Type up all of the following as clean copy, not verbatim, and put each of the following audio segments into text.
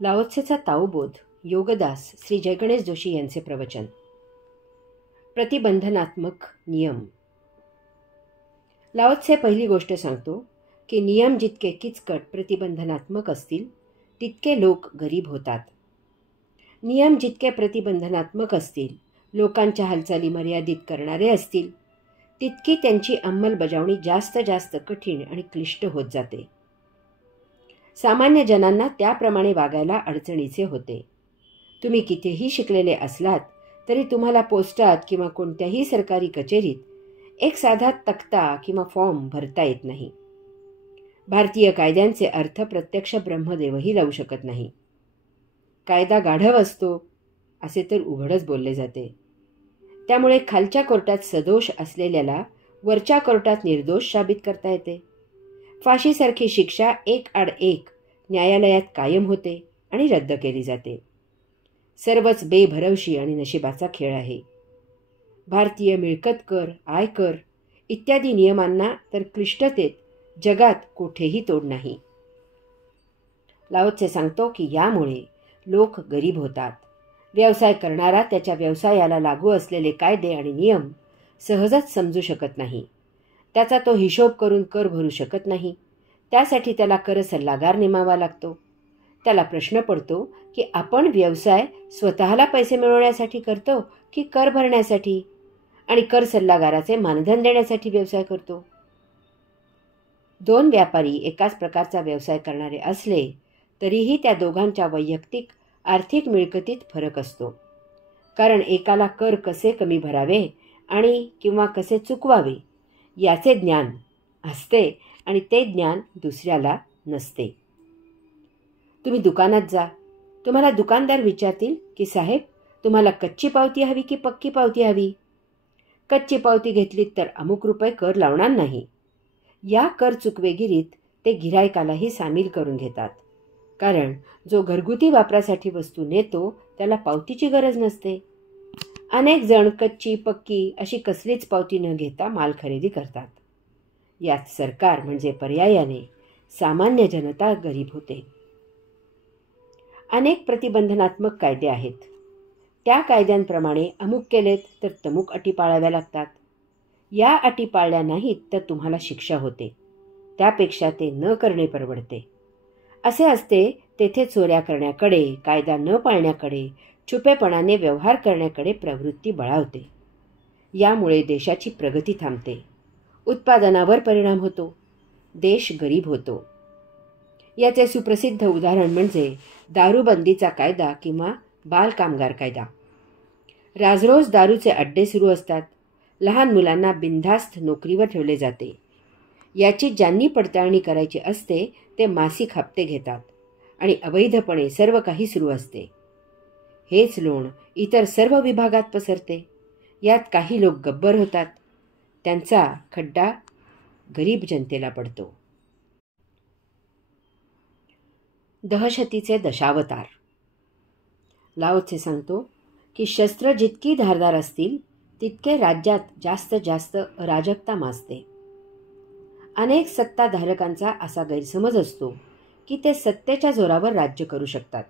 लाओत्सेचा ताओबोध योगदास श्री जयगणेश जोशी यांचे प्रवचन. प्रतिबंधनात्मक नियम. लाओत्से पहिली गोष्ट सांगतो की नियम जितके किचकट प्रतिबंधनात्मक असतील तितके लोक गरीब होतात. नियम जितके प्रतिबंधनात्मक असतील, लोकांच्या हालचाली मर्यादित करणारे असतील, तितकी त्यांची अंमलबजावणी जास्त कठीण आणि क्लिष्ट होत जाते. सामान्य जनांना त्याप्रमाणे वागायला अडचणीचे होते. तुम्ही कितीही शिकलेले असलात तरी तुम्हाला पोस्टात किंवा कोणत्याही सरकारी कचेरीत एक साधा तक्ता किंवा फॉर्म भरता येत नाही. भारतीय कायद्यांचे अर्थ प्रत्यक्ष ब्रह्मदेवही लावू शकत नाही. कायदा गाढव असतो असे तर उघडच बोलले जाते. त्यामुळे खालच्या कोर्टात सदोष असलेल्याला वरच्या कोर्टात निर्दोष साबित करता येते. फाशीसारखी शिक्षा एक आड एक न्यायालयात कायम होते आणि रद्द केली जाते. सर्वच बेभरवशी आणि नशिबाचा खेळ आहे. भारतीय मिळकत कर, आयकर इत्यादी नियमांना तर क्लिष्टतेत जगात कोठेही तोड नाही. लाओत्से सांगतो की यामुळे लोक गरीब होतात. व्यवसाय करणारा त्याच्या व्यवसायाला लागू असलेले कायदे आणि नियम सहजच समजू शकत नाही. त्याचा तो हिशोब करून कर भरू शकत नाही. त्यासाठी त्याला कर सल्लागार नेमावा लागतो. त्याला प्रश्न पडतो की आपण व्यवसाय स्वतःला पैसे मिळवण्यासाठी करतो की कर भरण्यासाठी, आणि कर सल्लागाराचे मानधन देण्यासाठी व्यवसाय करतो. दोन व्यापारी एकाच प्रकारचा व्यवसाय करणारे असले तरीही त्या दोघांच्या वैयक्तिक आर्थिक मिळकतीत फरक असतो. कारण एकाला कर कसे कमी भरावे आणि किंवा कसे चुकवावे याचे ज्ञान असते आणि ते ज्ञान दुसऱ्याला नसते. तुम्ही दुकानात जा. तुम्हाला दुकानदार विचारतील की साहेब, तुम्हाला कच्ची पावती हवी की पक्की पावती हवी? कच्ची पावती घेतलीत तर अमुक रुपये कर लावणार नाही. या कर चुकवेगिरीत ते गिऱ्हाईकालाही सामील करून घेतात. कारण जो घरगुती वापरासाठी वस्तू नेतो त्याला पावतीची गरज नसते. अनेक जण कच्ची पक्की अशी कसलीच पावती न घेता माल खरेदी करतात. यात सरकार म्हणजे पर्यायाने सामान्य जनता गरीब होते. अनेक प्रतिबंधनात्मक कायदे आहेत. त्या कायद्यांप्रमाणे अमुक केलेत तर तमुक अटी पाळाव्या लागतात. या अटी पाळल्या नाहीत तर तुम्हाला शिक्षा होते. त्यापेक्षा ते न करणे परवडते. असे असते तेथे चोऱ्या करण्याकडे, कायदा न पाळण्याकडे, छुपेपणाने व्यवहार करण्याकडे प्रवृत्ती बळावते. यामुळे देशाची प्रगती थांबते. उत्पादनावर परिणाम होतो. देश गरीब होतो. याचे सुप्रसिद्ध उदाहरण म्हणजे दारूबंदीचा कायदा किंवा बाल कामगार कायदा. राजरोज दारूचे अड्डे सुरू असतात. लहान मुलांना बिनधास्त नोकरीवर ठेवले जाते. याची ज्यांनी पडताळणी करायची असते ते मासिक हप्ते घेतात आणि अवैधपणे सर्व काही सुरू असते. हेच लोण इतर सर्व विभागात पसरते. यात काही लोक गब्बर होतात. त्यांचा खड्डा गरीब जनतेला पडतो. दहशतीचे दशावतार. लाओत्से सांगतो की शस्त्र जितकी धारदार असतील तितके राज्यात जास्त अराजकता माजते. अनेक सत्ताधारकांचा असा गैरसमज असतो की ते सत्तेच्या जोरावर राज्य करू शकतात.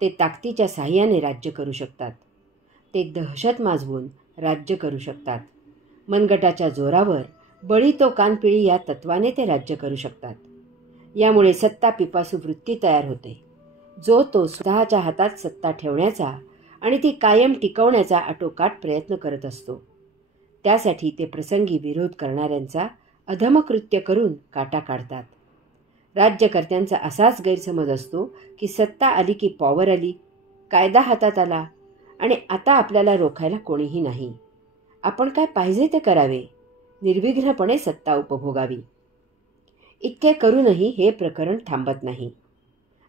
ते ताकदीच्या साह्याने राज्य करू शकतात. ते दहशत माजवून राज्य करू शकतात. मनगटाच्या जोरावर बळी तो कानपिळी या तत्वाने ते राज्य करू शकतात. यामुळे सत्ता पिपासू वृत्ती तयार होते. जो तो स्वतःच्या हातात सत्ता ठेवण्याचा आणि ती कायम टिकवण्याचा आटोकाट प्रयत्न करत असतो. त्यासाठी ते प्रसंगी विरोध करणाऱ्यांचा अधमकृत्य करून काटा काढतात. राज्यकर्त्यांचा असाच गैरसमज असतो की सत्ता आली की पॉवर आली, कायदा हातात आला आणि आता आपल्याला रोखायला कोणीही नाही. आपण काय पाहिजे ते करावे, निर्विघ्नपणे सत्ता उपभोगावी. इतके करूनही हे प्रकरण थांबत नाही.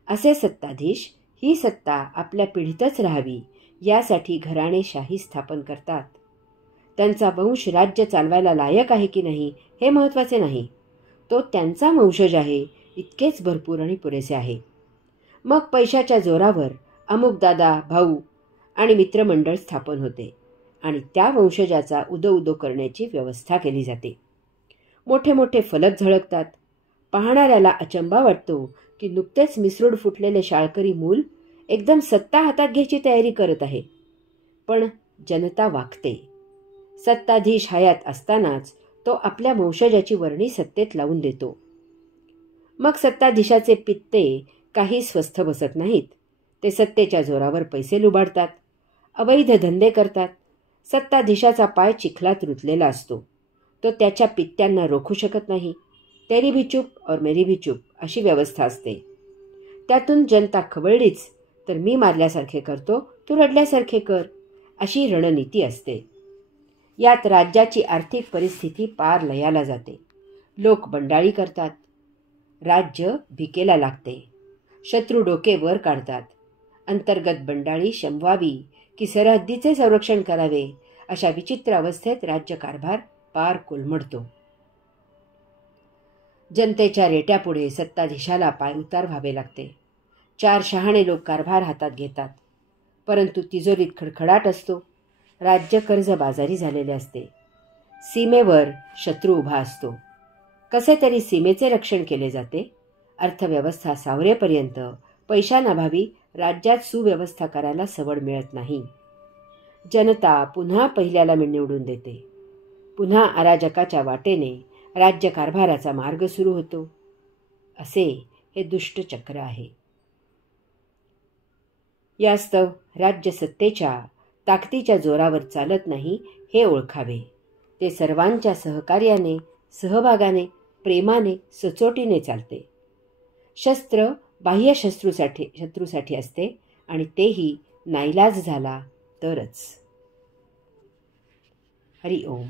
असे सत्ताधीश ही सत्ता आपल्या पिढीतच राहावी यासाठी घराणेशाही स्थापन करतात. त्यांचा वंश राज्य चालवायला लायक आहे की नाही हे महत्त्वाचे नाही. तो त्यांचा वंशज आहे इतकेच भरपूर आणि पुरेसे आहे. मग पैशाच्या जोरावर अमुक दादा, भाऊ आणि मित्रमंडळ स्थापन होते आणि त्या वंशजाचा उदो करण्याची व्यवस्था केली जाते. मोठे मोठे फलक झळकतात. पाहणाऱ्याला अचंबा वाटतो की नुकतेच मिसरूड फुटलेले शाळकरी मूल एकदम सत्ता हातात घ्यायची तयारी करत आहे. पण जनता वागते. सत्ताधीश हयात असतानाच तो आपल्या वंशजाची वर्णी सत्तेत लावून देतो. मग सत्ताधीशाचे पित्ते काही स्वस्थ बसत नाहीत. ते सत्तेच्या जोरावर पैसे लुबाडतात, अवैध धंदे करतात. सत्ताधीशाचा पाय चिखलात रुतलेला असतो. तो त्याच्या पित्त्यांना रोखू शकत नाही. तेरी भी चूप और मेरी भी चूप अशी व्यवस्था असते. त्यातून जनता खवळलीच तर मी मारल्यासारखे करतो, तू रडल्यासारखे कर, अशी रणनीती असते. यात राज्याची आर्थिक परिस्थिती पार लयाला जाते. लोक बंडाळी करतात. राज्य भिकेला लागते. शत्रू डोके वर काढतात. अंतर्गत बंडाळी शमवावी की सरहद्दीचे संरक्षण करावे अशा विचित्र अवस्थेत राज्यकारभार पार कोलमडतो. जनतेच्या रेट्यापुढे सत्ताधीशाला पायउतार व्हावे लागते. 4 शहाणे लोक कारभार हातात घेतात, परंतु तिजोरीत खडखडाट असतो. राज्य कर्जबाजारी झालेले असते. सीमेवर शत्रू उभा असतो. कसे तरी सीमेचे रक्षण केले जाते. अर्थव्यवस्था सावरेपर्यंत पैशांअभावी राज्यात सुव्यवस्था करायला सवड मिळत नाही. जनता पुन्हा पहिल्याला निवडून देते. पुन्हा अराजकाच्या वाटेने राज्यकारभाराचा मार्ग सुरू होतो. असे हे दुष्ट चक्र आहे. यास्तव राज्य सत्तेच्या ताकदीच्या जोरावर चालत नाही हे ओळखावे. ते सर्वांच्या सहकार्याने, सहभागाने, प्रेमाने, सचोटीने चालते. शस्त्र बाह्य शत्रूसाठी असते आणि तेही नाईलाज झाला तरच. हरि ओम.